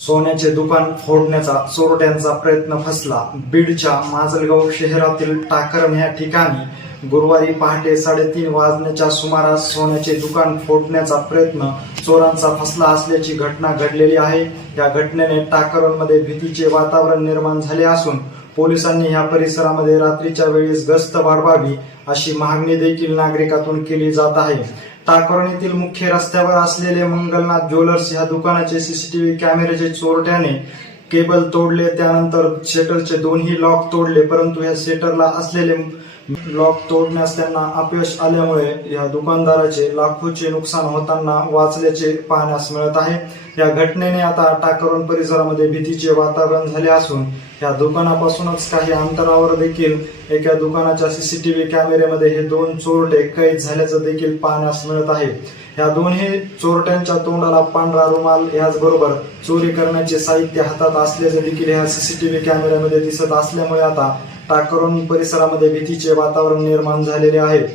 सोन्याचे दुकान फोडण्याचा चोरट्यांचा प्रयत्न फसला. बीडच्या माजलगाव शहरातील टाकरम या ठिकाणी गुरुवारी पहाटे साडेतीन वाजण्याच्या सुमारास सोन्याचे दुकान फोडण्याचा प्रयत्न चोरांचा फसला असल्याची घटना घडलेली आहे. या घटनेने टाकरममध्ये भीतीचे वातावरण निर्माण झाले असून पोलिसांनी या परिसरामध्ये रात्रीच्या वेळेस गस्त वाढवावी अशी मागणी देखील नागरिकातून केली जात आहे. टाकरण येथील मुख्य रस्त्यावर असलेले मंगलनाथ ज्वेलर्स या दुकानाचे सीसीटीव्ही कॅमेऱ्याचे चोरट्याने केबल तोडले त्यानंतर शटरचे दोन्ही लॉक तोडले परंतु या शटरला असलेले लॉक तोडण्यास त्यांना अपयश आल्यामुळे या दुकानदाराचे लाखोचे नुकसान होताना वाचल्याचे पाहण्यास मिळत आहे. या घटनेने आता टाकरण परिसरामध्ये भीतीचे वातावरण झाले असून या दुकानापासूनच काही अंतरावर देखील एका दुकानाच्या सीसीटीव्ही कॅमेऱ्यामध्ये हे दोन चोरटे कैद झाल्याचं देखील पाहण्यास मिळत आहे. या दोन्ही चोरट्यांच्या तोंडाला पांढरा रुमाल याचबरोबर चोरी करण्याचे साहित्य हातात असल्याचे देखील ह्या सीसीटीव्ही कॅमेऱ्यामध्ये दिसत असल्यामुळे आता टाकरण परिसरामध्ये भीतीचे वातावरण निर्माण झालेले आहे.